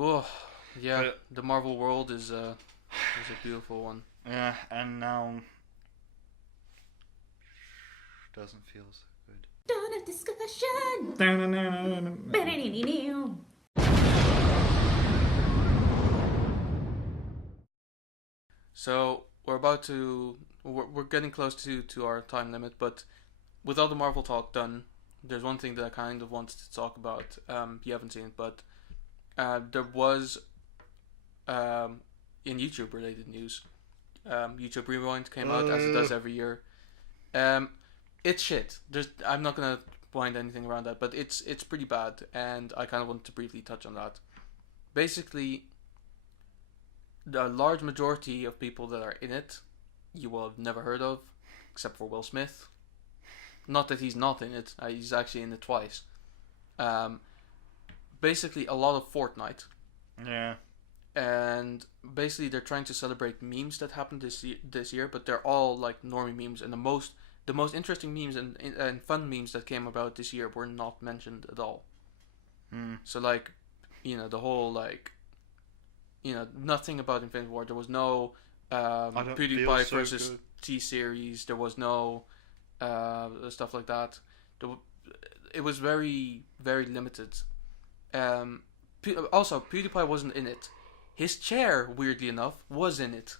Oh, yeah. But The Marvel world is a beautiful one. yeah, and now doesn't feel so good. Done a discussion. So we're getting close to our time limit, but with all the Marvel talk done, there's one thing that I kind of wanted to talk about. You haven't seen it, but there was um, in YouTube related news. YouTube Rewind came out as it does every year. Um, it's shit. I'm not gonna wind anything around that, but it's pretty bad, and I kind of want to briefly touch on that. Basically, the large majority of people that are in it, you will have never heard of, except for Will Smith. Not that he's not in it; he's actually in it twice. Um, Basically, a lot of Fortnite, Yeah. and basically they're trying to celebrate memes that happened this year, but they're all like normie memes, and the most interesting memes and fun memes that came about this year were not mentioned at all. Mm. So like, the whole like, nothing about Infinity War. There was no I don't feel PewDiePie so versus good. T series. There was no stuff like that. It was very very limited. Also, PewDiePie wasn't in it. His chair, weirdly enough, was in it.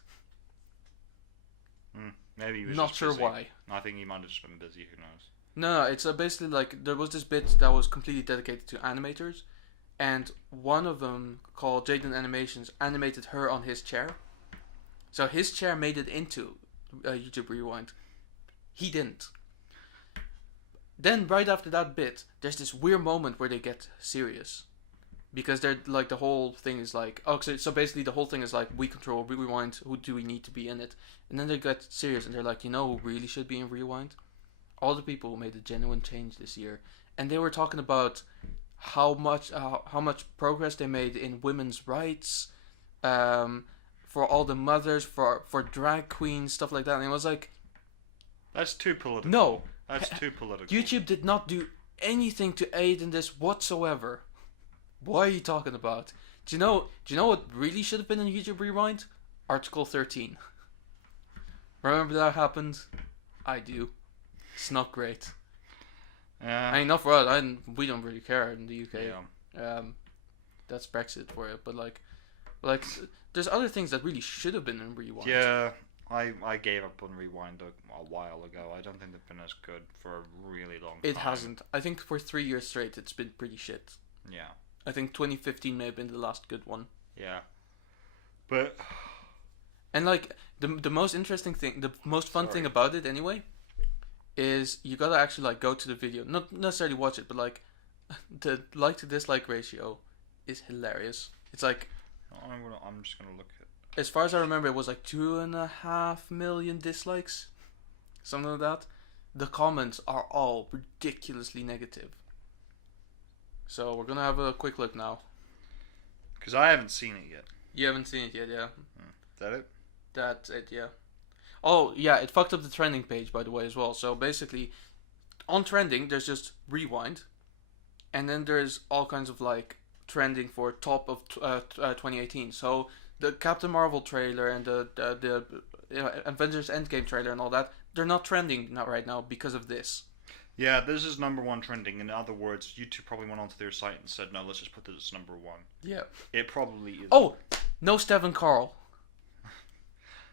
Maybe he was Not just sure busy. why. I think he might have just been busy. Who knows? No, it's basically like there was this bit that was completely dedicated to animators, and one of them called Jaden Animations animated her on his chair. So his chair made it into YouTube Rewind. He didn't. Then right after that bit, there's this weird moment where they get serious. Because they're like the whole thing is like so basically the whole thing is like we control Rewind, who do we need to be in it? And then they get serious and they're like, who really should be in Rewind? All the people who made a genuine change this year, and they were talking about how much progress they made in women's rights, for all the mothers, for drag queens, stuff like that. And it was like, That's too political. no, That's too political. YouTube did not do anything to aid in this whatsoever. What are you talking about? Do you know what really should have been in YouTube Rewind? Article 13. Remember that happened? I do. It's not great. Yeah. I mean, not for us. We don't really care in the UK. Yeah. That's Brexit for you. But like, there's other things that really should have been in Rewind. Yeah. I gave up on Rewind a while ago. I don't think they've been as good for a really long time. It hasn't. I think for 3 years straight, it's been pretty shit. Yeah. I think 2015 may have been the last good one. Yeah. But And like the most interesting thing, the most fun thing about it anyway, is you gotta actually like go to the video, not necessarily watch it, but like the like to dislike ratio is hilarious. It's like, I'm just gonna look at. as far as I remember, it was like 2.5 million dislikes, something like that. The comments are all ridiculously negative. So we're gonna have a quick look now. Because I haven't seen it yet. You haven't seen it yet, yeah? Is that it? That's it, yeah. Oh, yeah, it fucked up the trending page, by the way, as well. So basically, on trending, there's just Rewind, and then there's all kinds of like trending for top of 2018. So the Captain Marvel trailer and the Avengers Endgame trailer and all that, they're not trending now right now because of this. Yeah, this is number one trending. In other words, YouTube probably went onto their site and said, "No, let's just put this as number one." Yeah. It probably is. Oh, no, Stephen Carl.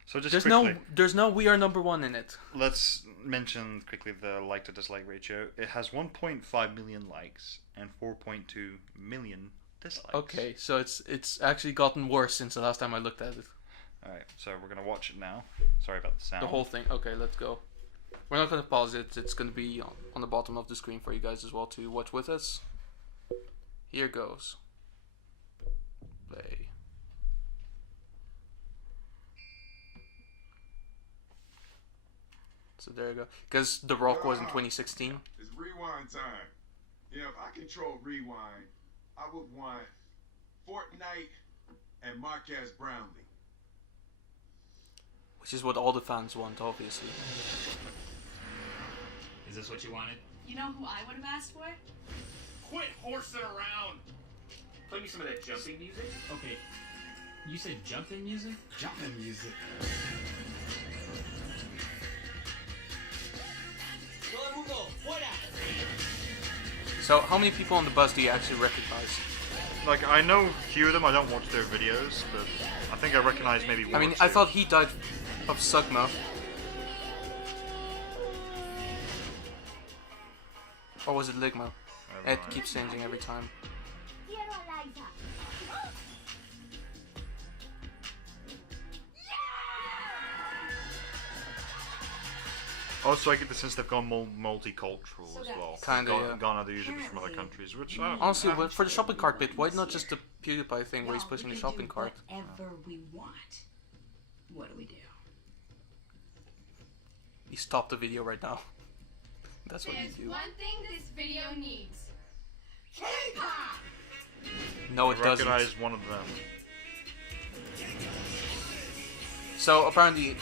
So just There's quickly, no we are number one in it. let's mention quickly the like to dislike ratio. It has 1.5 million likes and 4.2 million dislikes. Okay, so it's actually gotten worse since the last time I looked at it. Alright, so we're gonna watch it now. Sorry about the sound. The whole thing. Okay, let's go. We're not going to pause it. It's going to be on the bottom of the screen for you guys as well to watch with us. Here goes. Play. So there you go. Because The Rock was in 2016. It's rewind time. Yeah, if I control rewind, I would want Fortnite and Marquez Brownlee. Which is what all the fans want, obviously. Is this what you wanted? You know who I would have asked for? Quit horsing around! Play me some of that jumping music. Okay, you said jumping music? Jumping music. So, how many people on the bus do you actually recognize? Like, I know a few of them, I don't watch their videos, but I think I recognize maybe one I mean, or I two. thought he died of Sugma. Or was it Ligma? Never It mind. keeps changing every time. Quiero a Liza. Also, I get the sense they've gone multicultural as well. Kinda, gone, yeah. gone other users from other countries, which Honestly, for the shopping cart bit, why not just the PewDiePie thing where he's pushing the shopping cart? Whatever we want. What do? You stop the video right now. That's what There's you do. one thing this video needs. No, I it doesn't. recognize one of them. So apparently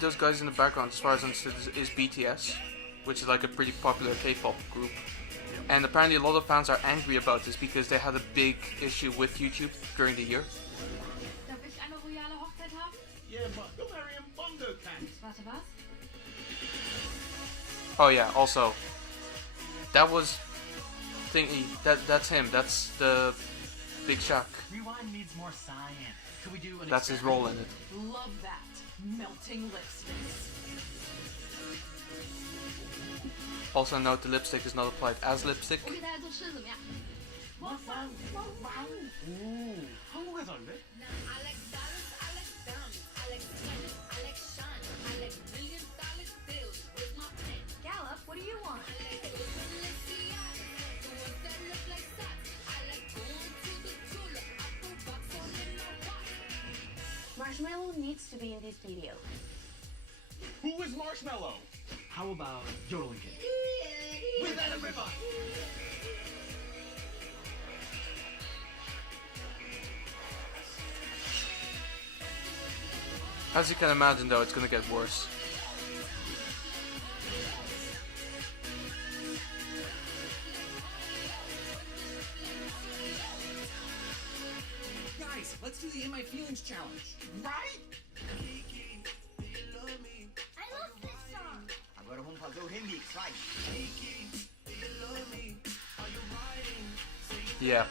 those guys in the background, as far as I understood, is BTS, which is like a pretty popular K-pop group. And apparently a lot of fans are angry about this because they had a big issue with YouTube during the year. Darf ich eine royale Hochzeit haben? Yeah, but you're marrying Bongo Cat. Warte, was? Oh yeah, also that was thingy. That's him. That's the Big Shaq. Rewind needs more science. Could we do an That's his role in it. Love that. Melting lipsticks. Also note the lipstick is not applied as lipstick. 我给大家做吃怎么样？ 한국에서 안 돼? I like dollars, I like diamonds, I like tennis, I like shine, I like $1 million bills. Where's my pen? Gallup, what do you want? I like those Balenciagas, the ones that look like socks. I like going to the Tula, Apple box all in my watch. Marshmallow needs to be in this video. Who is Marshmallow? How about yodeling kid? We let him river. As you can imagine, though, it's gonna get worse. Guys, let's do the In My Feelings challenge. Right? I love this song. Agora vamos fazer o remix, vai. Yeah.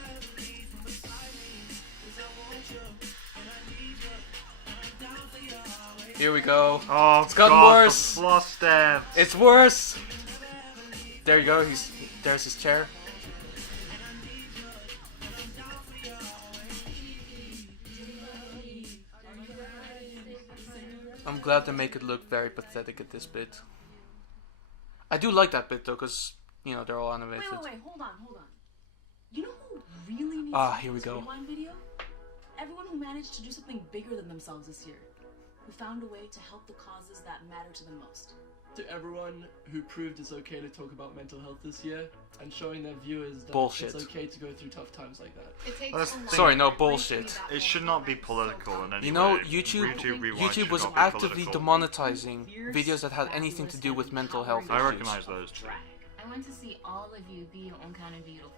Here we go. Oh, It's gotten God, worse. The floss dance. It's worse. There you go. There's his chair. I'm glad they make it look very pathetic at this bit. I do like that bit though, because you know they're all animated. Wait, hold on. You know who really needs Ah, to here do we this go. rewind video? Everyone who managed to do something bigger than themselves this year. Who found a way to help the causes that matter to them most. To everyone who proved it's okay to talk about mental health this year and showing their viewers that Bullshit. it's okay to go through tough times like that. It takes Well, that's a the lot thing. Sorry, no of bravery bullshit. that It should not be political in any You know, way. YouTube Rewind YouTube should was not be actively political. demonetizing videos that had anything to do with mental health I issues. recognize those two. I want to see all of you be your own kind of beautiful.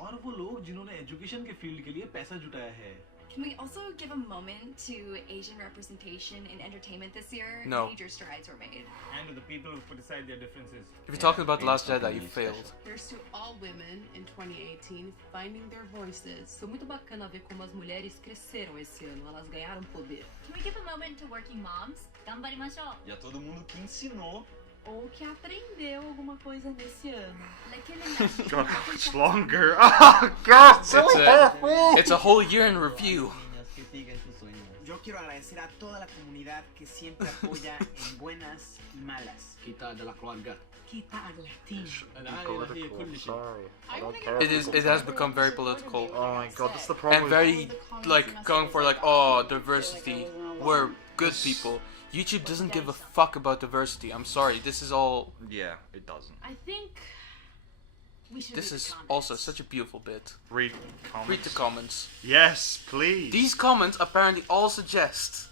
और वो लोग जिन्होंने education के field के लिए पैसा जुटाया है. Can we also give a moment to Asian representation in entertainment this year? No. Major strides were made. And to the people who put aside their differences. If you're talking about The Last Jedi, you failed. Here's to all women in 2018 finding their voices. Foi muito bacana ver como as mulheres cresceram esse ano. Elas ganharam poder. Can we give a moment to working moms? Ganbarimashou. E a todo mundo que ensinou. Ou que aprendeu alguma coisa nesse ano. God, it's longer. Oh, God, so It's a whole year in review. Yo quiero agradecer a toda la comunidad que siempre apoya en buenas y malas. Quita de la cloaca. Quita aglatín. It has become very political. Oh my God, that's the problem. And very like going for like, oh, diversity. We're good people. YouTube doesn't give a fuck about diversity. I'm sorry. This is all. Yeah, it doesn't. I think we should This read is the comments. also such a beautiful bit. Read comments. Read the comments. Yes, please. These comments apparently all suggest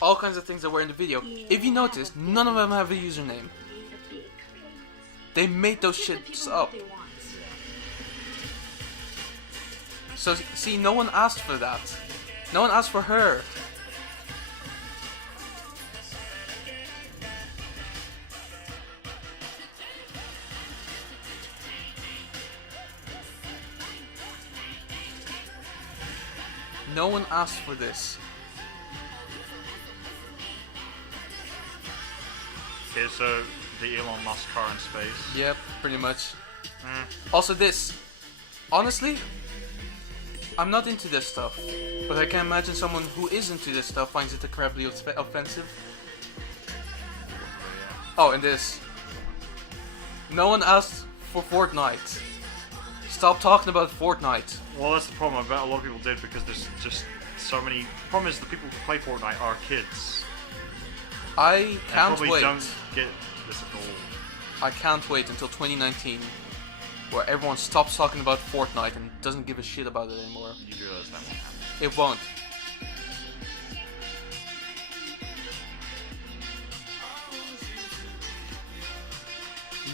all kinds of things that were in the video. If you notice, none of them have a username. They made those Give the shits people up. what they want. So see, no one asked for that. No one asked for her. No one asked for this. Okay, so the Elon Musk car in space. Yep, pretty much. Mm. Also this. Honestly, I'm not into this stuff. But I can imagine someone who is into this stuff finds it incredibly offensive. Oh, and this. No one asked for Fortnite. Stop talking about Fortnite. Well, that's the problem. I bet a lot of people did because there's just so many. The problem is the people who play Fortnite are kids. I And can't probably wait. don't get this at all. I can't wait until 2019, where everyone stops talking about Fortnite and doesn't give a shit about it anymore. You do realize that won't happen. It won't.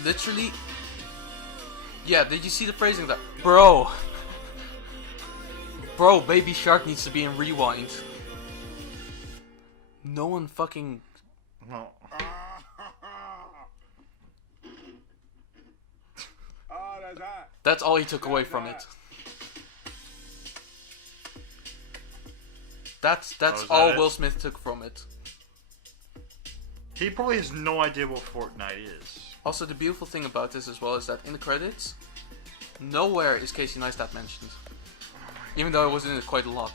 Literally. Yeah, did you see the phrasing of that? Bro. Bro, Baby Shark needs to be in Rewind. No one fucking... No. That's all he took away from it. That's Oh, is that all it? Will Smith took from it. He probably has no idea what Fortnite is. Also, the beautiful thing about this as well is that in the credits, nowhere is Casey Neistat mentioned. Even though I was in it quite a lot.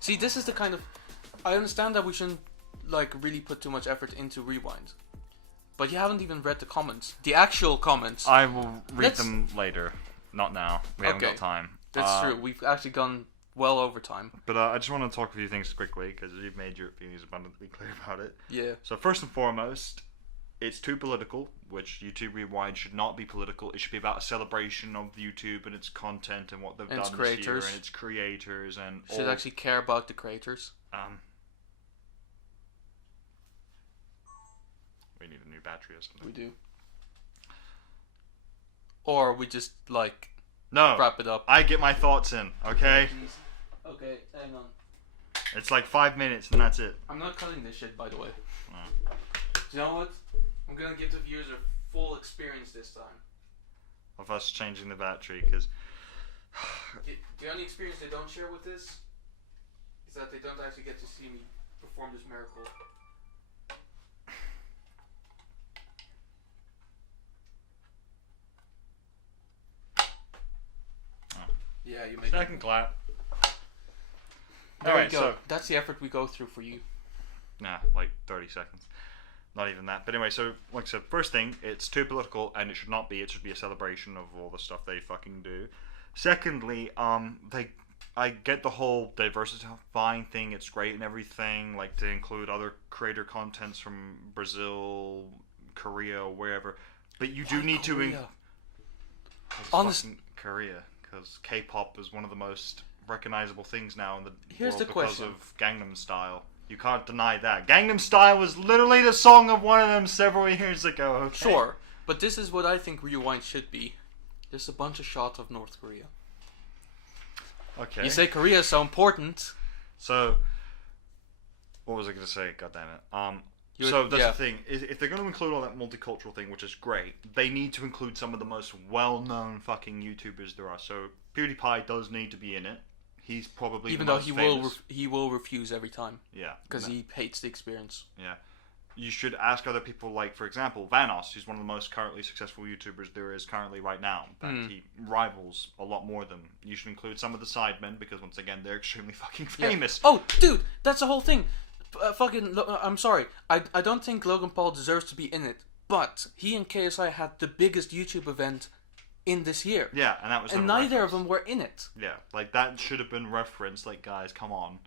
See, this is the kind of... I understand that we shouldn't, like, really put too much effort into Rewind. But you haven't even read the comments. The actual comments. I will read Let's- them later. Not now. We haven't got time. That's true. We've actually gone well over time. But I just want to talk a few things quickly because you've made your feelings abundantly clear about it. Yeah. So first and foremost, it's too political, which YouTube Rewind should not be political. It should be about a celebration of YouTube and its content and what they've And done its this year creators. and its creators and Should all. actually care about the creators. We need a new battery or something. We do. Or we just, like, No. wrap it up. I get my thoughts in, okay? Okay, hang on. It's like 5 minutes and that's it. I'm not cutting this shit, by the way. No. Do you know what? I'm gonna give the viewers a full experience this time. Of us changing the battery because The only experience they don't share with this is that they don't actually get to see me perform this miracle. Yeah, you make second clap. There Alright, you go. so That's the effort we go through for you. nah, like 30 seconds. Not even that. But anyway, so like I said, first thing, it's too political and it should not be. It should be a celebration of all the stuff they fucking do. Secondly, I get the whole diversifying thing. It's great and everything, like to include other creator contents from Brazil, Korea, wherever. But you do Why need to. Korea? Korea, because K-pop is one of the most recognizable things now in the Here's world the because question. of Gangnam Style. You can't deny that. Gangnam Style was literally the song of one of them several years ago. Okay? Sure, but this is what I think Rewind should be. Just a bunch of shots of North Korea. Okay. You say Korea is so important. So, what was I going to say? God damn it. So that's the thing. If they're going to include all that multicultural thing, which is great, they need to include some of the most well-known fucking YouTubers there are. So PewDiePie does need to be in it. He's probably Even the though most he famous. will refuse every time. Yeah. Because he hates the experience. Yeah. You should ask other people, like, for example, Vanoss, who's one of the most currently successful YouTubers there is currently right now. In fact, he rivals a lot more than... You should include some of the sidemen, because once again, they're extremely fucking famous. Yeah. Oh, dude, that's the whole thing. I'm sorry. I don't think Logan Paul deserves to be in it. But he and KSI had the biggest YouTube event in this year. Yeah, and that was... And neither of them were in it. Yeah, like, that should have been referenced, like, guys, come on.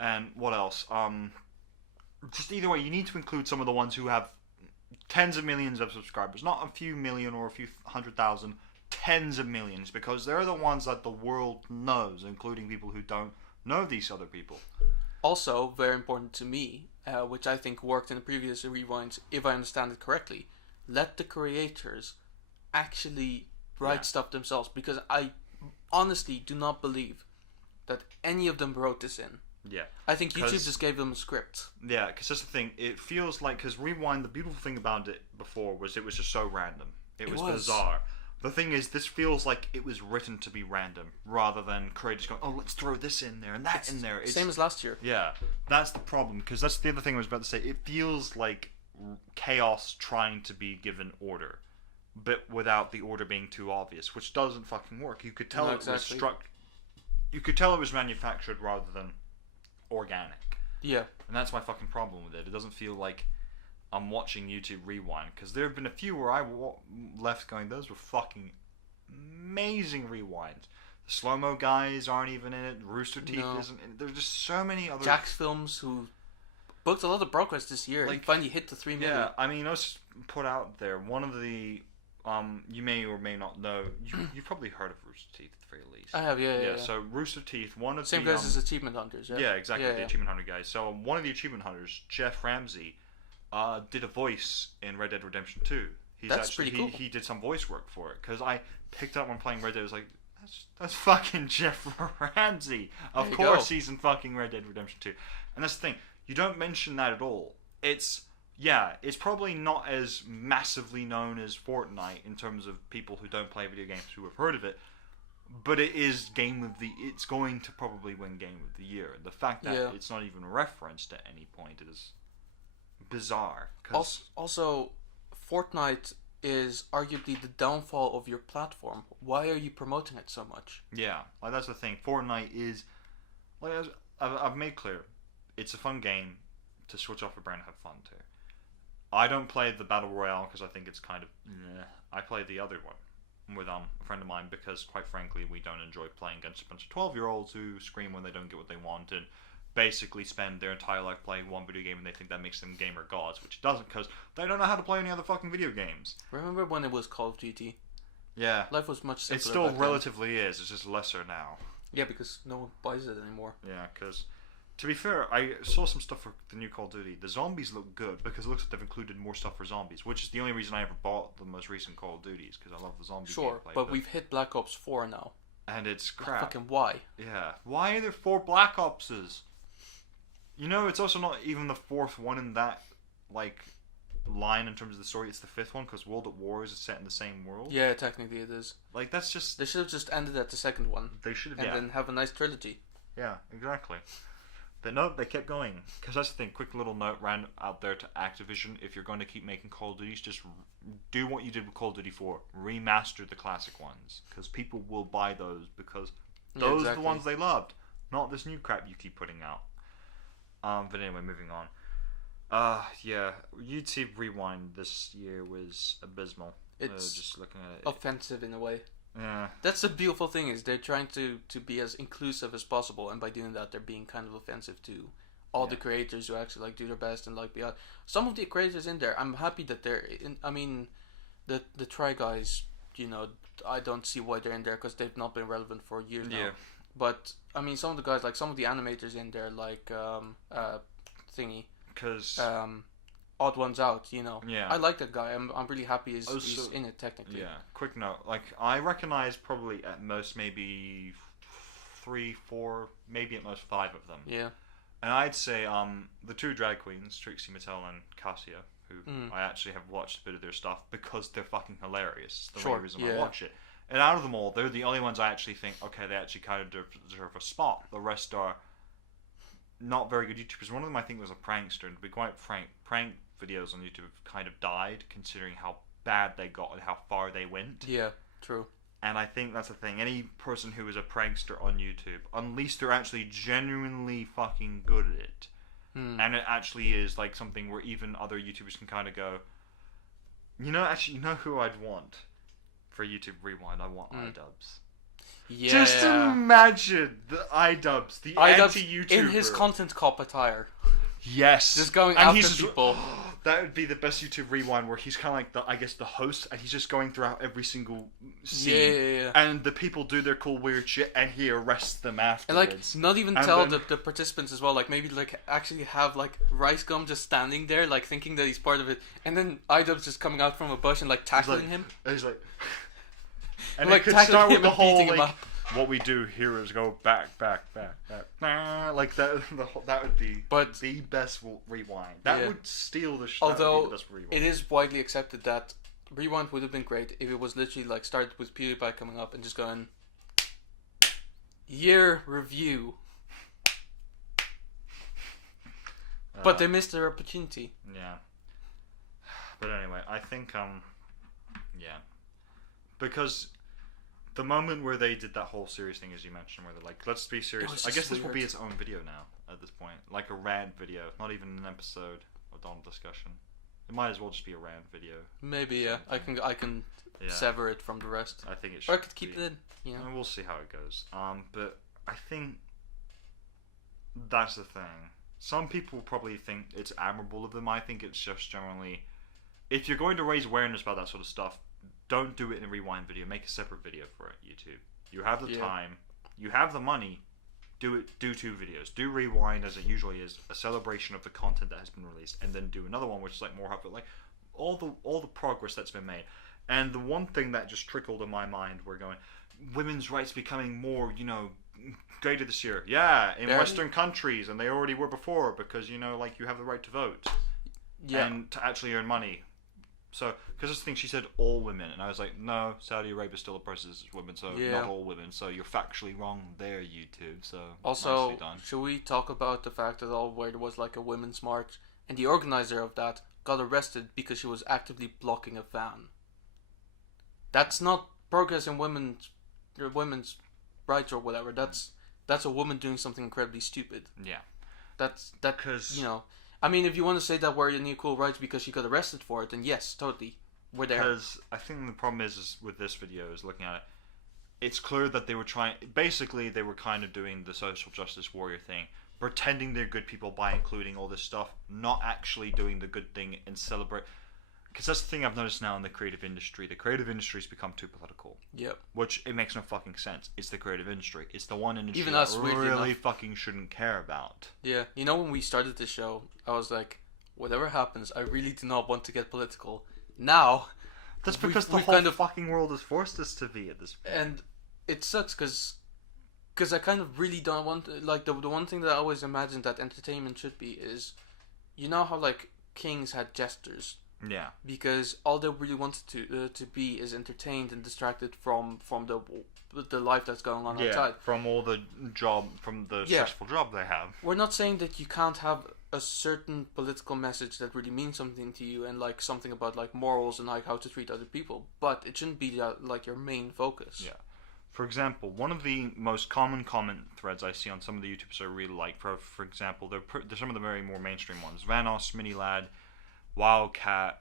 And what else? Just either way, you need to include some of the ones who have tens of millions of subscribers. Not a few million or a few 100,000. Tens of millions. Because they're the ones that the world knows, including people who don't know these other people. Also, very important to me, which I think worked in the previous rewinds, if I understand it correctly, let the creators actually write stuff themselves. Because honestly do not believe that any of them wrote this in. Yeah. I think YouTube 'Cause- just gave them a script. Yeah, because that's the thing. It feels like, because Rewind, the beautiful thing about it before was it was just so random. It was bizarre. The thing is, this feels like it was written to be random, rather than creators going, oh, let's throw this in there and that in there. It's, Same as last year. Yeah, that's the problem, because that's the other thing I was about to say. It feels like chaos trying to be given order, but without the order being too obvious, which doesn't fucking work. You could tell No, it was exactly. You could tell it was manufactured rather than organic. Yeah. And that's my fucking problem with it. It doesn't feel like I'm watching YouTube Rewind, because there have been a few where I left going, those were fucking amazing rewinds. The slow-mo guys aren't even in it. Rooster Teeth No. isn't in it. There's just so many other... Jax Films, who booked a lot of progress this year, he finally hit the 3 million. Yeah, I mean, let's put out there, one of the... you may or may not know, you've probably heard of Rooster Teeth at the very least. I have, yeah. So Rooster Teeth, one of Same the... guys as Achievement Hunters, yeah? Yeah, exactly, Yeah, the yeah. Achievement Hunter guys. So one of the Achievement Hunters, Jeff Ramsey, did a voice in Red Dead Redemption 2. That's pretty cool. He did some voice work for it, because I picked up when playing Red Dead, I was like, that's fucking Jeff Ramsey. Of There you course go. he's in fucking Red Dead Redemption 2. And that's the thing, you don't mention that at all. It's probably not as massively known as Fortnite in terms of people who don't play video games who have heard of it, but it is it's going to probably win Game of the Year. And the fact that it's not even referenced at any point is bizarre. Also, Fortnite is arguably the downfall of your platform. Why are you promoting it so much? Yeah, like that's the thing. Fortnite is, like I've made clear, it's a fun game to switch off your brain and have fun too. I don't play the Battle Royale because I think it's kind of, I play the other one with a friend of mine because, quite frankly, we don't enjoy playing against a bunch of 12-year-olds who scream when they don't get what they want and basically spend their entire life playing one video game and they think that makes them gamer gods, which it doesn't, because they don't know how to play any other fucking video games. Remember when it was Call of Duty? Yeah. Life was much simpler. It still back then. relatively is, it's just lesser now. Yeah, because no one buys it anymore. Yeah, because, to be fair, I saw some stuff for the new Call of Duty. The zombies look good, because it looks like they've included more stuff for zombies, which is the only reason I ever bought the most recent Call of Duties, because I love the zombie gameplay. But we've hit Black Ops 4 now. And it's crap. Fucking why? Yeah. Why are there 4 Black Opses? You know, it's also not even the 4th one in that, like, line in terms of the story. It's the 5th one, because World at War is set in the same world. Yeah, technically it is. Like, that's just... They should have just ended at the second one. They should have, And then have a nice trilogy. Yeah, exactly. But no, they kept going. Because that's the thing, quick little note ran out there to Activision. If you're going to keep making Call of Duties, just do what you did with Call of Duty 4. Remaster the classic ones. Because people will buy those, because those are the ones they loved. Not this new crap you keep putting out. But anyway, moving on. Yeah, YouTube Rewind this year was abysmal. It's just looking at it. Offensive in a way. Yeah. That's the beautiful thing, is they're trying to be as inclusive as possible, and by doing that they're being kind of offensive to all the creators who actually like do their best and like be out. Some of the creators in there, I'm happy that they're in. I mean, the Try Guys, you know, I don't see why they're in there, because they've not been relevant for years now. Yeah. But I mean, some of the guys, like some of the animators in there, like thingy, because Odd Ones Out, you know. Yeah. I like that guy. I'm really happy he's in it technically. Yeah. Quick note, like I recognize probably at most maybe 3, 4, maybe at most 5 of them. Yeah. And I'd say the 2 drag queens, Trixie Mattel and Cassia, who I actually have watched a bit of their stuff because they're fucking hilarious. It's the main reason I watch it. And out of them all, they're the only ones I actually think, okay, they actually kind of deserve a spot. The rest are not very good YouTubers. One of them I think was a prankster, and to be quite frank, prank videos on YouTube have kind of died, considering how bad they got and how far they went. Yeah, true. And I think that's the thing. Any person who is a prankster on YouTube, unless they're actually genuinely fucking good at it, and it actually is like something where even other YouTubers can kind of go, you know who I'd want for YouTube Rewind? I want iDubbbz. Yeah. Just imagine the iDubbbz, the anti-YouTuber. in his content cop attire. Yes. Just going and after people. That would be the best YouTube Rewind, where he's kind of like the host, and he's just going throughout every single scene. Yeah. And the people do their cool weird shit, and he arrests them And afterwards. like, not even and tell then, the participants as well, like maybe like actually have like Rice Gum just standing there, like thinking that he's part of it, and then iDubbbz just coming out from a bush and like tackling him. And he's like... And like it could tackling start him with the and whole beating him like, up. what we do here is go back. Nah, like that. That would be the best rewind. That would steal the show. Although the best rewind. it is widely accepted that Rewind would have been great if it was literally like started with PewDiePie coming up and just going year review. But they missed their opportunity. Yeah. But anyway, I think yeah, because the moment where they did that whole serious thing, as you mentioned, where they're like, let's be serious. I guess this will be its own video now at this point, like a rant video, not even an episode of Donald discussion. It might as well just be a rant video. Maybe, yeah. I can sever it from the rest. I think it should. Or I could keep it in. You know. And we'll see how it goes. But I think that's the thing. Some people probably think it's admirable of them. I think it's just generally, if you're going to raise awareness about that sort of stuff, don't do it in a Rewind video. Make a separate video for it. YouTube. You have the time. You have the money. Do 2 videos. Do Rewind as it usually is, a celebration of the content that has been released, and then do another one which is like more helpful, like all the progress that's been made. And the one thing that just trickled in my mind, we're going, women's rights becoming more, greater this year. Yeah, in Western countries, and they already were before, because like you have the right to vote, and to actually earn money. So, because this thing, she said all women, and I was like, no, Saudi Arabia still oppresses women, so not all women. So you're factually wrong there, YouTube. So also, nicely done. Should we talk about the fact that where there was like a women's march, and the organizer of that got arrested because she was actively blocking a van? That's not progress in women's rights or whatever. That's a woman doing something incredibly stupid. Yeah. Because I mean, if you want to say that we're in equal rights because she got arrested for it, then yes, totally, we're there. Because I think the problem is with this video is looking at it, it's clear that they were basically they were kind of doing the social justice warrior thing, pretending they're good people by including all this stuff, not actually doing the good thing and celebrate. Because that's the thing I've noticed now in the creative industry. The creative industry's become too political. Yep. Which it makes no fucking sense. It's the creative industry. It's the one industry even that us, really fucking shouldn't care about. Yeah. When we started this show, I was like, whatever happens, I really do not want to get political. Now... That's because the whole fucking world has forced us to be at this point. And it sucks because I kind of really don't want... Like, the one thing that I always imagined that entertainment should be is... how, like, kings had jesters... Yeah. Because all they really wanted to be is entertained and distracted from the life that's going on outside. From all the stressful job they have. We're not saying that you can't have a certain political message that really means something to you and like something about like morals and like how to treat other people, but it shouldn't be like your main focus. Yeah. For example, one of the most common comment threads I see on some of the YouTubers I really like, for example, they're some of the very more mainstream ones. Vanoss, Minilad, Wildcat,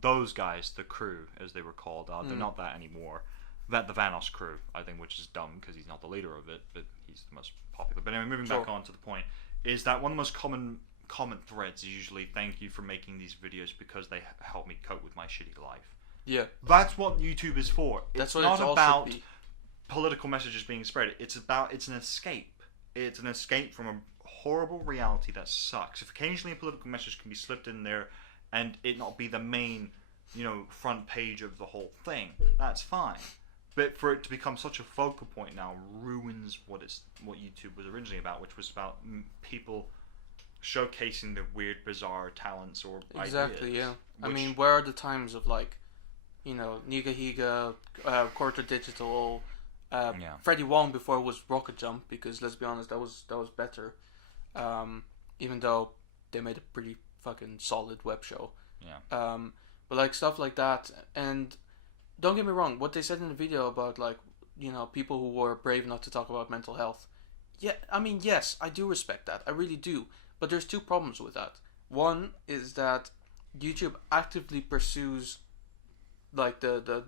those guys, the crew, as they were called, they're not that anymore. The Vanoss crew, I think, which is dumb because he's not the leader of it, but he's the most popular. But anyway, moving back on to the point, is that one of the most common comment threads is usually, thank you for making these videos because they help me cope with my shitty life. Yeah. That's what YouTube is for. That's it's what not it's about political messages being spread. It's an escape. It's an escape from a horrible reality that sucks. If occasionally a political message can be slipped in there and it not be the main, front page of the whole thing, that's fine. But for it to become such a focal point now ruins what YouTube was originally about, which was about people showcasing their weird, bizarre talents or exactly, ideas. Yeah. I mean, where are the times of like, Nigahiga, Quarter Digital, Freddie Wong before it was Rocket Jump? Because let's be honest, that was better. Even though they made a pretty fucking solid web show. Yeah. But like stuff like that, and don't get me wrong, what they said in the video about like, people who were brave enough to talk about mental health. Yeah, I mean, yes, I do respect that. I really do. But there's two problems with that. One is that YouTube actively pursues like the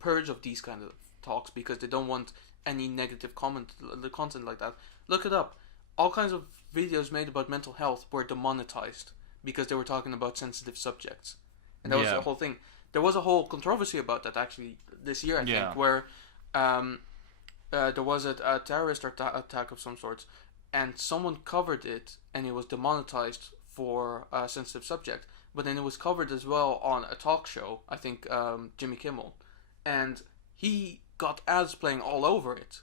purge of these kind of talks because they don't want any negative content like that. Look it up. All kinds of videos made about mental health were demonetized because they were talking about sensitive subjects. And that was the whole thing. There was a whole controversy about that actually this year, I think, where there was a terrorist attack of some sort, and someone covered it, and it was demonetized for a sensitive subject. But then it was covered as well on a talk show, I think Jimmy Kimmel, and he got ads playing all over it.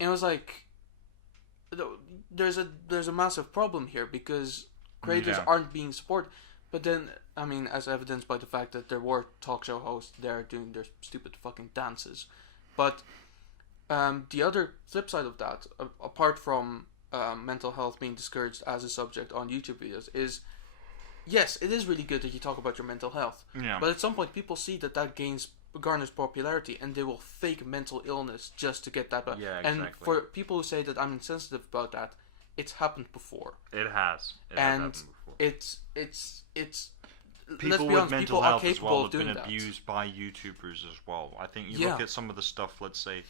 And it was like, there's a massive problem here because creators aren't being supported. But then, I mean, as evidenced by the fact that there were talk show hosts there doing their stupid fucking dances. But the other flip side of that, apart from mental health being discouraged as a subject on YouTube videos, is yes, it is really good that you talk about your mental health. Yeah. But at some point, people see that garners popularity, and they will fake mental illness just to get that. Yeah, exactly. And for people who say that I'm insensitive about that, it's happened before. It has. It has And happened before. it's People let's be with honest, mental people are health as capable well of have been doing that. abused by YouTubers as well. I think you Yeah. look at some of the stuff, let's say,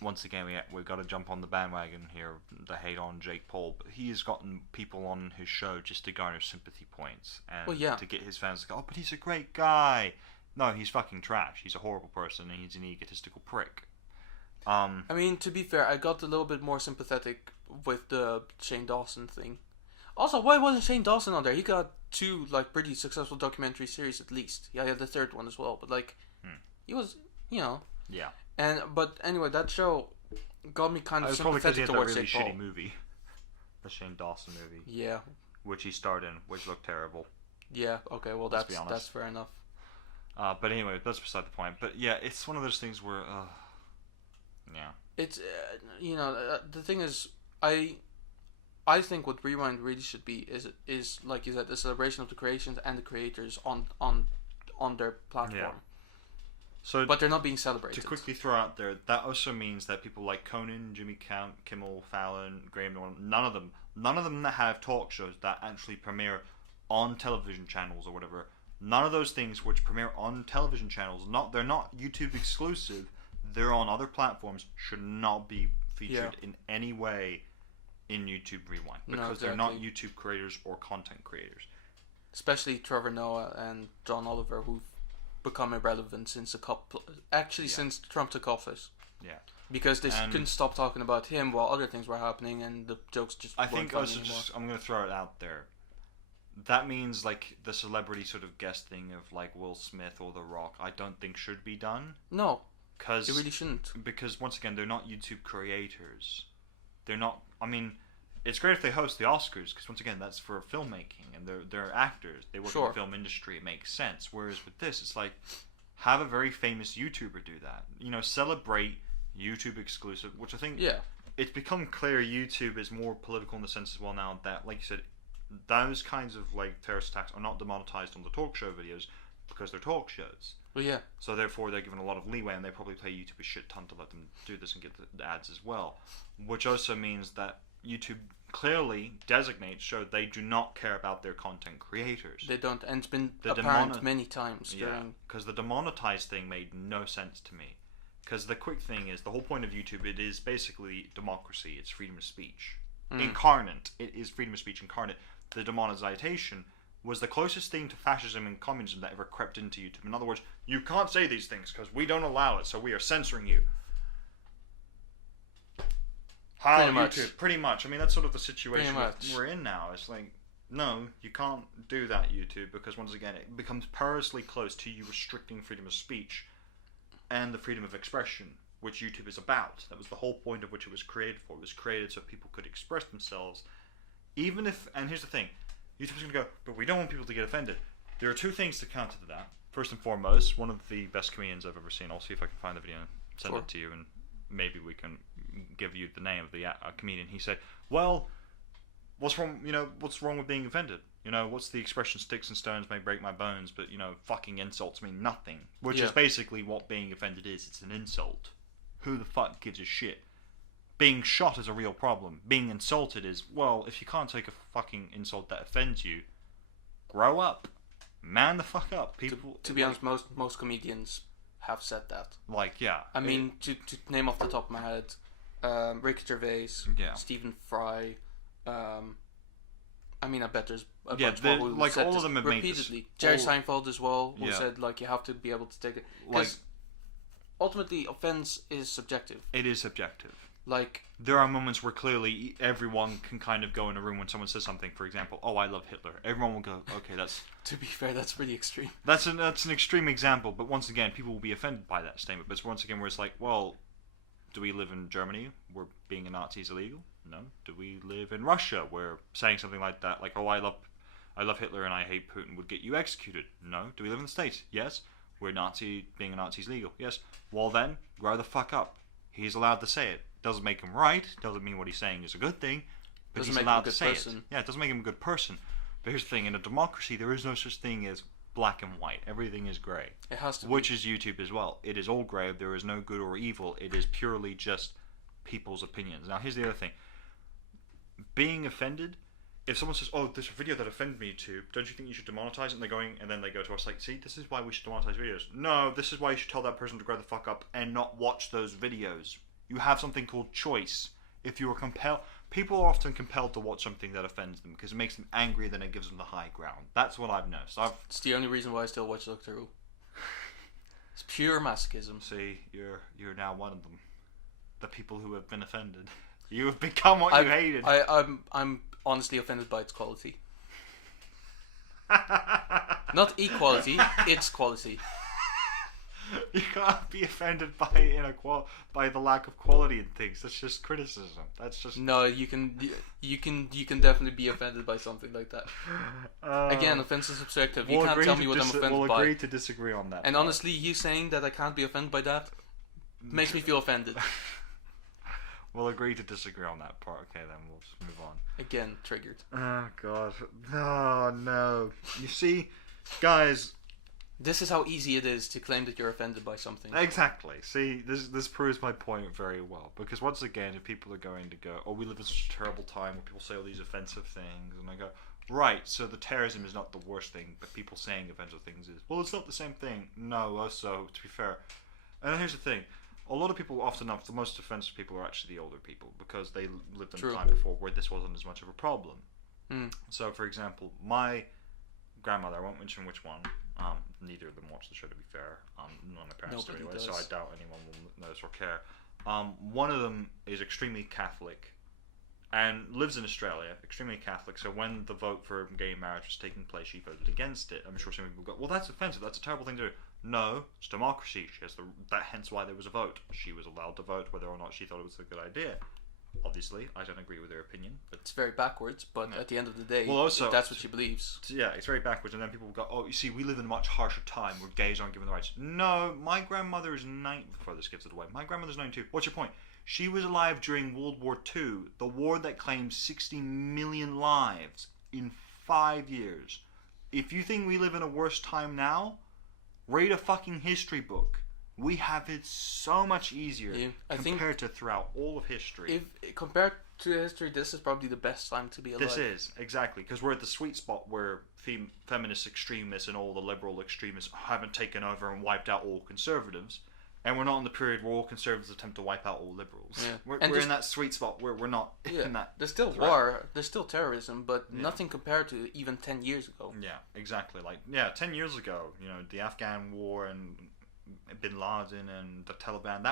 once again, we've got to jump on the bandwagon here, the hate on Jake Paul, but he has gotten people on his show just to garner sympathy points and Well, yeah. to get his fans to go, oh, but he's a great guy. No, he's fucking trash. He's a horrible person and he's an egotistical prick. I mean, to be fair, I got a little bit more sympathetic with the Shane Dawson thing. Also, why wasn't Shane Dawson on there? He got 2 like pretty successful documentary series at least. Yeah, he had the 3rd one as well, but like he was, Yeah. But anyway, that show got me kind It of was probably because he sympathetic had that towards really Jake Paul. shitty movie. The Shane Dawson movie. Yeah. Which he starred in, which looked terrible. Yeah, okay, well Let's be honest. that's fair enough. But anyway, that's beside the point. But yeah, it's one of those things where, yeah. It's the thing is, I think what Rewind really should be is like you said, a celebration of the creations and the creators on their platform. Yeah. So, but they're not being celebrated. To quickly throw out there, that also means that people like Conan, Jimmy Kimmel, Fallon, Graham Norton, none of them that have talk shows that actually premiere on television channels or whatever, none of those things which premiere on television channels, they're not YouTube exclusive, they're on other platforms, should not be featured in any way in YouTube Rewind because they're not YouTube creators or content creators. Especially Trevor Noah and John Oliver, who've become irrelevant since since Trump took office. Yeah. Because they couldn't stop talking about him while other things were happening, and the jokes just I weren't think funny also anymore. I'm going to throw it out there. That means like the celebrity sort of guest thing of like Will Smith or The Rock, I don't think should be done. No. Because it really shouldn't. Because once again, they're not YouTube creators. They're not. I mean, it's great if they host the Oscars because once again, that's for filmmaking and they're actors. They work in the film industry. It makes sense. Whereas with this, it's like have a very famous YouTuber do that. Celebrate YouTube exclusive, which I think it's become clear YouTube is more political in the sense as well now that, like you said, those kinds of like terrorist attacks are not demonetized on the talk show videos because they're talk shows. Well, yeah. So therefore, they're given a lot of leeway, and they probably pay YouTube a shit ton to let them do this and get the ads as well. Which also means that YouTube clearly show they do not care about their content creators. They don't, and it's been apparent many times. Because the demonetized thing made no sense to me. Because the quick thing is, the whole point of YouTube, it is basically democracy. It's freedom of speech. Incarnate. It is freedom of speech incarnate. The demonetization was the closest thing to fascism and communism that ever crept into YouTube. In other words, you can't say these things because we don't allow it, so we are censoring you. Pretty much. I mean, that's sort of the situation we're in now. It's like, no, you can't do that, YouTube, because once again, it becomes perilously close to you restricting freedom of speech and the freedom of expression, which YouTube is about. That was the whole point of which it was created for. It was created so people could express themselves, even if, and here's the thing, YouTube's going to go, but we don't want people to get offended. There are 2 things to counter to that. First and foremost, one of the best comedians I've ever seen, I'll see if I can find the video and send it to you, and maybe we can give you the name of the comedian. He said, well, what's wrong with being offended? What's the expression, sticks and stones may break my bones, but, fucking insults mean nothing. Which is basically what being offended is. It's an insult. Who the fuck gives a shit? Being shot is a real problem. Being insulted is, well, if you can't take a fucking insult that offends you, grow up. Man the fuck up. People. To be honest, most comedians have said that. Like, yeah. I mean, to name off the top of my head, Ricky Gervais, Stephen Fry, I mean, I bet there's a bunch more who said all of them have repeatedly. Made this, Jerry Seinfeld as well, who said, like, you have to be able to take it. Because ultimately, offense is subjective. It is subjective. Like, there are moments where clearly everyone can kind of go in a room when someone says something, for example, oh, I love Hitler. Everyone will go, okay, that's... To be fair, that's pretty extreme. That's an extreme example, but once again, people will be offended by that statement. But it's once again where it's like, well, Do we live in Germany where being a Nazi is illegal? No. Do we live in Russia where saying something like that, like, oh, I love Hitler and I hate Putin, would get you executed? No. Do we live in the States? Yes. Where being a Nazi is legal? Yes. Well then, grow the fuck up. He's allowed to say it. Doesn't make him right. Doesn't mean what he's saying is a good thing. But Doesn't he's make him a allowed good to say person. it. Yeah, it doesn't make him a good person. But here's the thing: in a democracy, there is no such thing as black and white. Everything is grey. It has to. Which is YouTube as well. It is all grey. There is no good or evil. It is purely just people's opinions. Now, here's the other thing: being offended. If someone says, "Oh, there's a video that offended me too," don't you think you should demonetize it? And they're going, and then they go to us like, "See, this is why we should demonetize videos." No, this is why you should tell that person to grow the fuck up and not watch those videos. You have something called choice. If you are compelled, people are often compelled to watch something that offends them because it makes them angry, then it gives them the high ground. That's what I've noticed. It's the only reason why I still watch Doctor Who. It's pure masochism. See, you're now one of them. The people who have been offended. You have become what you hated. I'm honestly offended by its quality. Not equality, its quality. You can't be offended by the lack of quality in things. That's just criticism. That's just no. You can definitely be offended by something like that. Again, offense is subjective. You can't tell me what I'm offended we'll by. We'll agree to disagree on that. And honestly, you saying that I can't be offended by that makes me feel offended. We'll agree to disagree on that part. Okay, then we'll just move on. Again, triggered. Oh god, no. You see, guys. This is how easy it is to claim that you're offended by something. Exactly. See, this proves my point very well. Because once again, if people are going to go, oh, we live in such a terrible time where people say all these offensive things, and I go, right, so the terrorism is not the worst thing, but people saying offensive things is, well, it's not the same thing. No, also, to be fair. And here's the thing. A lot of people, often enough, the most offensive people are actually the older people, because they lived in a time before where this wasn't as much of a problem. So, for example, my grandmother, I won't mention which one, neither of them watch the show, to be fair. None of my parents do anyway, so I doubt anyone will notice or care. One of them is extremely Catholic and lives in Australia, extremely Catholic, so when the vote for gay marriage was taking place, she voted against it. I'm sure some people go, well, that's offensive, that's a terrible thing to do. No, it's democracy. She has hence why there was a vote. She was allowed to vote whether or not she thought it was a good idea. Obviously, I don't agree with her opinion, but it's very backwards. But at the end of the day, well, also, that's what she believes. Yeah, it's very backwards. And then people go, "Oh, you see, we live in a much harsher time where gays aren't given the rights." No, my grandmother is 9. Before this gives it away, my grandmother's 92. What's your point? She was alive during World War II, the war that claimed 60 million lives in 5 years. If you think we live in a worse time now, read a fucking history book. We have it so much easier compared to throughout all of history. If compared to history, this is probably the best time to be alive. This is, exactly, because we're at the sweet spot where feminist extremists and all the liberal extremists haven't taken over and wiped out all conservatives. And we're not in the period where all conservatives attempt to wipe out all liberals. Yeah. We're in that sweet spot where we're not in that. There's still war, there's still terrorism, but nothing compared to even 10 years ago. Yeah, exactly. 10 years ago, the Afghan war and Bin Laden and the Taliban,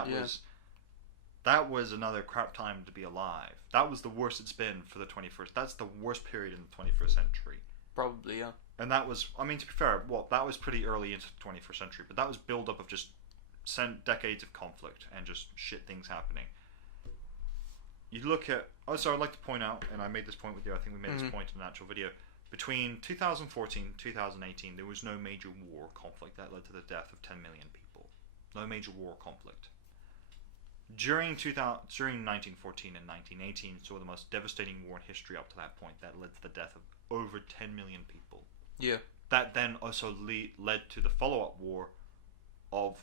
that was another crap time to be alive. That was the worst it's been for the 21st. That's the worst period in the 21st century. Probably, yeah. And that was, to be fair, that was pretty early into the 21st century, but that was build up of just decades of conflict and just shit things happening. You look at, also I'd like to point out, and I made this point with you, I think we made this point in an actual video, between 2014 and 2018 there was no major war conflict that led to the death of 10 million people. No major war conflict. During 1914 and 1918 saw the most devastating war in history up to that point that led to the death of over 10 million people. Yeah. That then also led to the follow-up war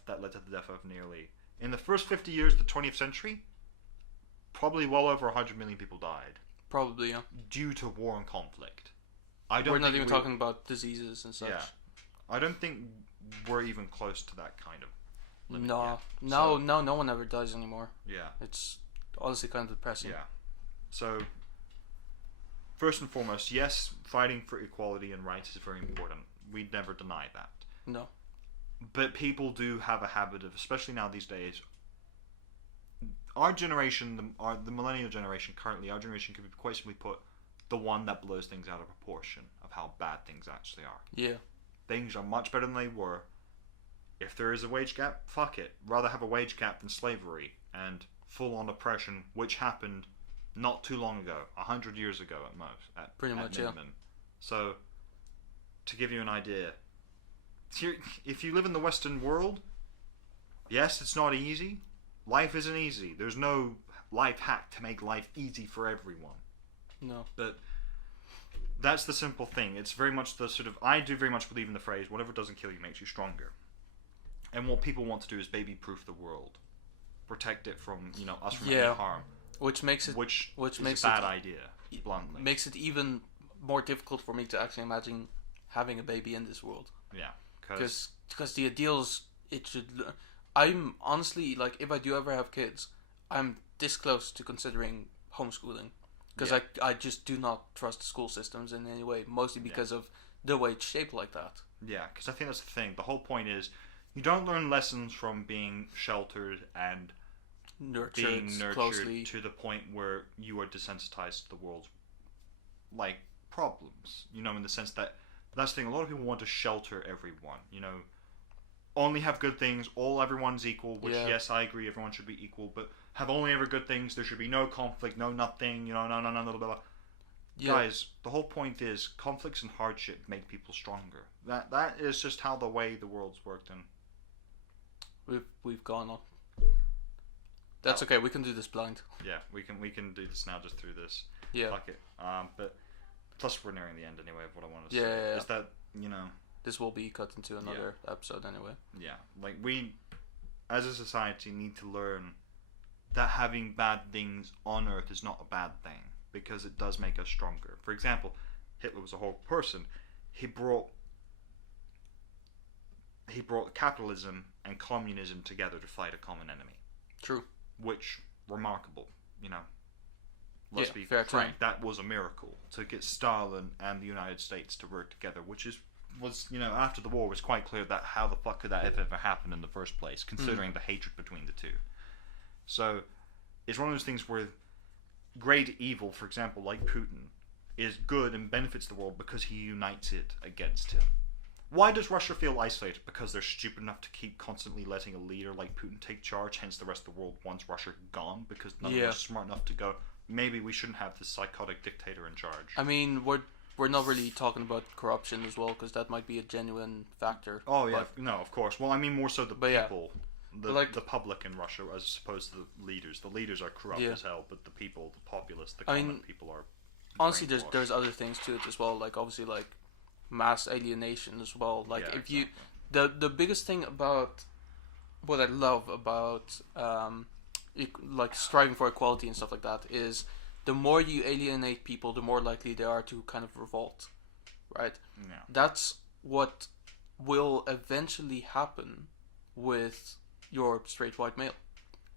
that led to the death of nearly, in the first 50 years of the 20th century, probably well over 100 million people died. Probably, yeah. Due to war and conflict. We're not even talking about diseases and such. Yeah. I don't think we're even close to that kind of limit No. yet. No one ever dies anymore. Yeah. It's honestly kind of depressing. Yeah. So, first and foremost, yes, fighting for equality and rights is very important. We'd never deny that. No. But people do have a habit of, especially now these days, our generation, the millennial generation currently, our generation could be quite simply put, the one that blows things out of proportion of how bad things actually are. Yeah. Things are much better than they were. If there is a wage gap, fuck it. Rather have a wage gap than slavery. And full-on oppression, which happened not too long ago, 100 years ago at most, Pretty at much, yeah. minimum. So, to give you an idea, if you live in the Western world, yes, it's not easy. Life isn't easy. There's no life hack to make life easy for everyone. No. But that's the simple thing. It's very much the sort of... I do very much believe in the phrase, whatever doesn't kill you makes you stronger. And what people want to do is baby-proof the world. Protect it from, us from any harm. Which makes it... Which makes is a bad idea, bluntly. Makes it even more difficult for me to actually imagine having a baby in this world. Yeah. Because the ideals, it should... I'm honestly, like, if I do ever have kids, I'm this close to considering homeschooling. Because I just do not trust school systems in any way, mostly because of the way it's shaped like that. Yeah, because I think that's the thing. The whole point is, you don't learn lessons from being sheltered and being nurtured closely to the point where you are desensitized to the world's, like, problems. In the sense that, that's the thing, a lot of people want to shelter everyone, only have good things, everyone's equal, which, yes, I agree, everyone should be equal, but have only ever good things, there should be no conflict, no nothing, no, blah, blah, blah. Yeah. Guys, the whole point is, conflicts and hardship make people stronger. That is just how the way the world's worked, and we've gone on. That's okay, we can do this blind. Yeah, we can do this now just through this. Yeah. Fuck it. But, plus we're nearing the end anyway of what I wanted to say. Yeah. Is that, this will be cut into another episode anyway. Yeah, like we, as a society, need to learn that having bad things on Earth is not a bad thing, because it does make us stronger. For example, Hitler was a horrible person. He brought capitalism and communism together to fight a common enemy. True. Which, remarkable, Let's be fair frank, time. that was a miracle. To get Stalin and the United States to work together, which was after the war, was quite clear that how the fuck could that have ever happened in the first place, considering the hatred between the two. So, it's one of those things where great evil, for example, like Putin, is good and benefits the world because he unites it against him. Why does Russia feel isolated? Because they're stupid enough to keep constantly letting a leader like Putin take charge, hence the rest of the world wants Russia gone, because none of them are smart enough to go, maybe we shouldn't have this psychotic dictator in charge. I mean, we're not really talking about corruption as well, because that might be a genuine factor. Oh yeah, no, of course. Well, I mean more so the people, the public in Russia, as opposed to the leaders. The leaders are corrupt as hell, but the people, the populace, the common people are. Honestly, there's other things to it as well, like obviously like mass alienation as well. Like the biggest thing about what I love about like striving for equality and stuff like that is the more you alienate people, the more likely they are to kind of revolt, right? Yeah. That's what will eventually happen with your straight white male.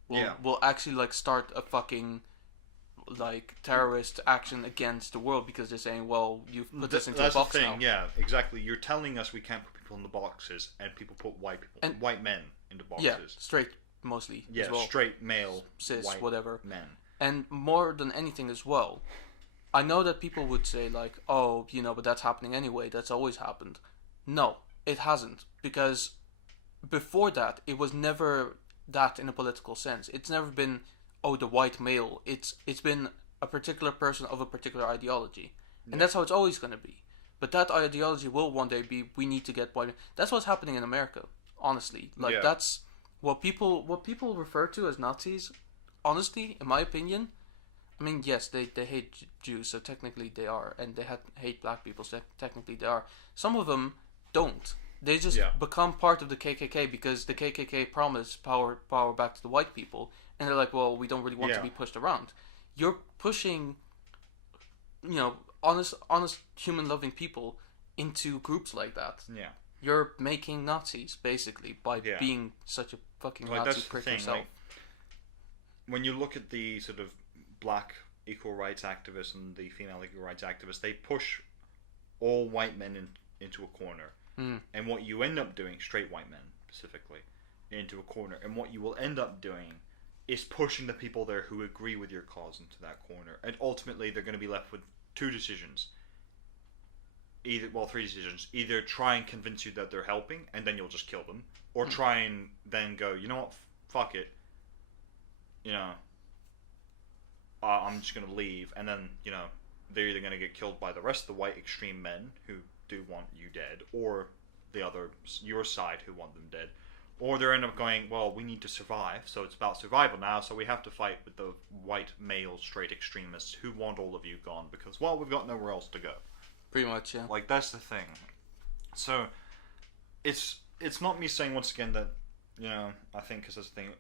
Will actually like start a fucking like terrorist action against the world because they're saying, well, you've put this into a box now. That's the thing, yeah, exactly. You're telling us we can't put people in the boxes, and people put white men into boxes. Yeah, straight mostly. Yeah, as well. Straight male, cis, white whatever. Men. And more than anything as well, I know that people would say like, oh, but that's happening anyway. That's always happened. No, it hasn't, because before that, it was never that in a political sense. It's never been, oh, the white male. It's been a particular person of a particular ideology, and that's how it's always going to be. But that ideology will one day be, we need to get white. That's what's happening in America, honestly. Like that's what people refer to as Nazis. Honestly, in my opinion, I mean, yes, they hate Jews, so technically they are, and they hate black people, so technically they are. Some of them don't. They just become part of the KKK because the KKK promised power back to the white people, and they're like, well, we don't really want to be pushed around. You're pushing, honest, human-loving people into groups like that. Yeah. You're making Nazis, basically, by being such a fucking Nazi prick yourself. Like, when you look at the sort of black equal rights activists and the female equal rights activists, they push all white men into a corner. And what you end up doing, straight white men specifically, into a corner, and what you will end up doing is pushing the people there who agree with your cause into that corner. And ultimately, they're going to be left with two decisions. Three decisions. Either try and convince you that they're helping, and then you'll just kill them, or try and then go, you know what, fuck it. you know, I'm just gonna leave, and then, you know, they're either gonna get killed by the rest of the white extreme men who do want you dead, or the other, your side, who want them dead, or they end up going, well, we need to survive, so it's about survival now, so we have to fight with the white male straight extremists who want all of you gone because, well, we've got nowhere else to go. Pretty much, yeah. Like, that's the thing. So it's not me saying once again that, you know, I think because that's the thing,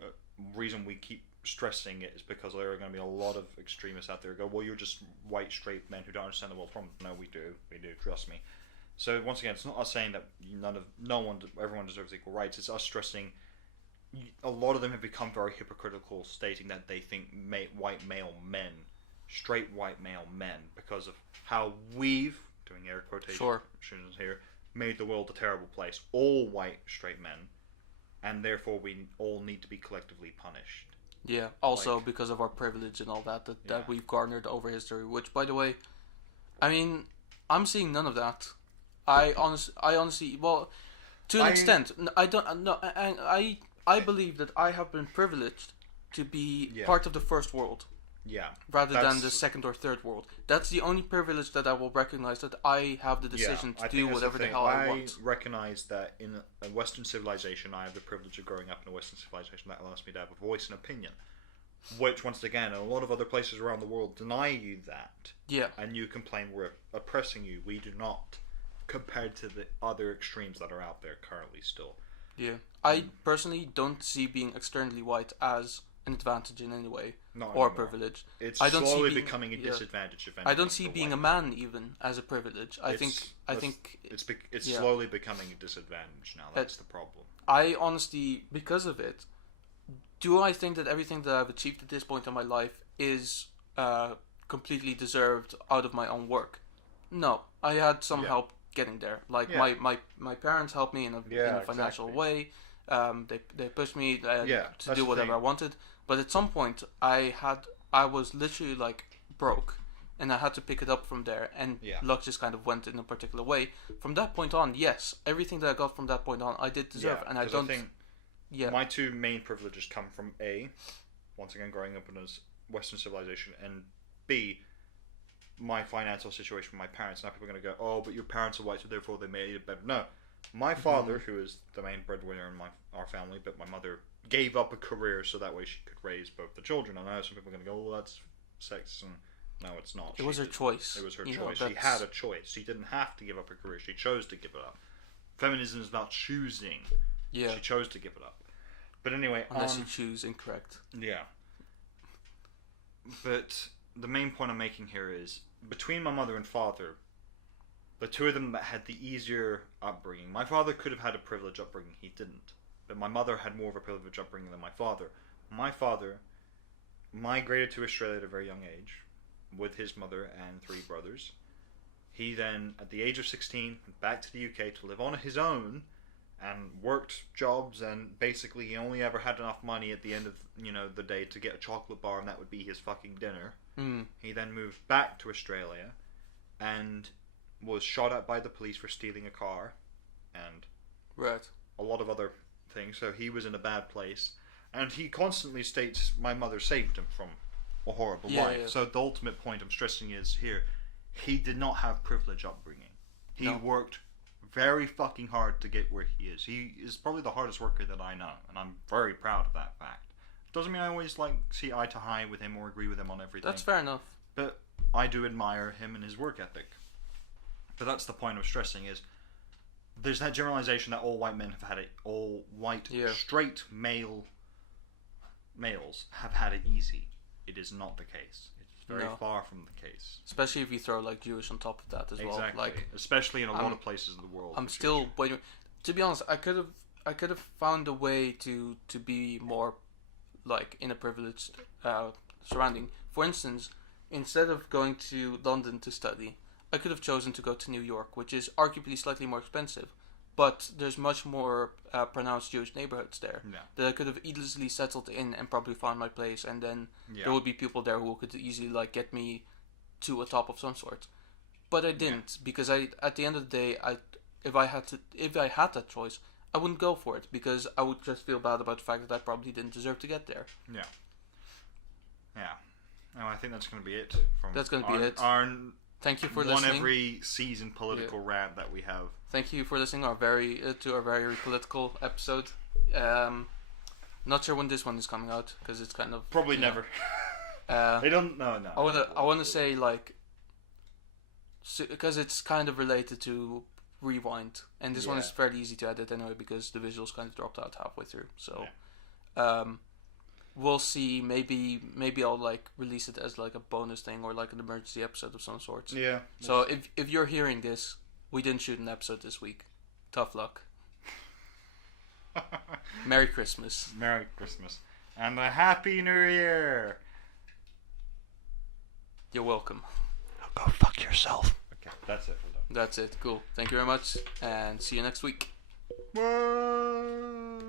reason we keep stressing it is because there are going to be a lot of extremists out there who go, well, you're just white straight men who don't understand the world problem. No, we do, trust me. So once again, it's not us saying that everyone deserves equal rights. It's us stressing. A lot of them have become very hypocritical, stating that they think white male men, straight white male men, because of how we've, doing air quotations here, made the world a terrible place. All white straight men, and therefore we all need to be collectively punished. Yeah. Also, because of our privilege and all that we've garnered over history. Which, by the way, I mean, I'm seeing none of that. I honestly, well, to an extent, I don't no, and I believe that I have been privileged to be part of the first world. Yeah. Rather than the second or third world. That's the only privilege that I will recognize, that I have the decision to do whatever the hell I want. I recognize that in a Western civilization, I have the privilege of growing up in a Western civilization that allows me to have a voice and opinion. Which, once again, a lot of other places around the world deny you that. Yeah. And you complain we're oppressing you. We do not, compared to the other extremes that are out there currently still. Yeah. I personally don't see being externally white as an advantage in any way, or a privilege. It's I don't slowly see being, becoming a disadvantage. If I don't see being a man even as a privilege. I think it's slowly becoming a disadvantage now. That's the problem. I honestly, because of it, do I think that everything that I've achieved at this point in my life is completely deserved out of my own work? No, I had some help getting there. Like my parents helped me in a financial way. They pushed me to do whatever I wanted. But at some point, I was literally like broke, and I had to pick it up from there. And luck just kind of went in a particular way. From that point on, yes, everything that I got from that point on, I did deserve. And I don't. My two main privileges come from A, once again growing up in a Western civilization, and B, my financial situation with my parents. Now people are going to go, oh, but your parents are white, so therefore they made it better. No. My father, who is the main breadwinner in our family, but my mother gave up a career so that way she could raise both the children. And I know some people are going to go, well, that's sexist. And no, it's not. It was her choice. It was her choice. She had a choice. She didn't have to give up her career. She chose to give it up. Feminism is about choosing. Yeah. She chose to give it up. But anyway... Unless you choose incorrect. Yeah. But the main point I'm making here is, between my mother and father, the two of them that had the easier upbringing. My father could have had a privileged upbringing. He didn't. But my mother had more of a privileged upbringing than my father. My father migrated to Australia at a very young age with his mother and 3 brothers. He then, at the age of 16, went back to the UK to live on his own and worked jobs, and basically he only ever had enough money at the end of the day to get a chocolate bar, and that would be his fucking dinner. He then moved back to Australia and was shot at by the police for stealing a car and a lot of other things. So he was in a bad place, and he constantly states my mother saved him from a horrible life. So the ultimate point I'm stressing is here, he did not have privileged upbringing. He worked very fucking hard to get where he is. He is probably the hardest worker that I know, and I'm very proud of that fact. Doesn't mean I always see eye to eye with him or agree with him on everything. That's fair enough. But I do admire him and his work ethic. But that's the point of stressing, is there's that generalization that all white men have had it, all white straight males have had it easy. It is not the case. It's very far from the case. Especially if you throw like Jewish on top of that as well. Exactly. Especially in a lot of places in the world. I'm still waiting. To be honest, I could have found a way to be more like in a privileged surrounding. For instance, instead of going to London to study, I could have chosen to go to New York, which is arguably slightly more expensive, but there's much more pronounced Jewish neighborhoods there that I could have easily settled in and probably found my place, and then there would be people there who could easily like get me to a top of some sort. But I didn't, because at the end of the day, if I had that choice, I wouldn't go for it, because I would just feel bad about the fact that I probably didn't deserve to get there. Yeah. Yeah. No, I think that's going to be it. That's going to be it. Our Thank you for one listening. every season political rant that we have. Thank you for listening to our very political episode. Not sure when this one is coming out because it's kind of Probably never. They don't. No. I wanna say like, because it's kind of related to Rewind, and this one is fairly easy to edit anyway because the visuals kind of dropped out halfway through. So, we'll see. Maybe I'll like release it as like a bonus thing or like an emergency episode of some sort. Yeah. So if you're hearing this, we didn't shoot an episode this week. Tough luck. Merry Christmas. Merry Christmas. And a Happy New Year. You're welcome. Go fuck yourself. Okay, that's it. We're done. That's it. Cool. Thank you very much, and see you next week. Bye.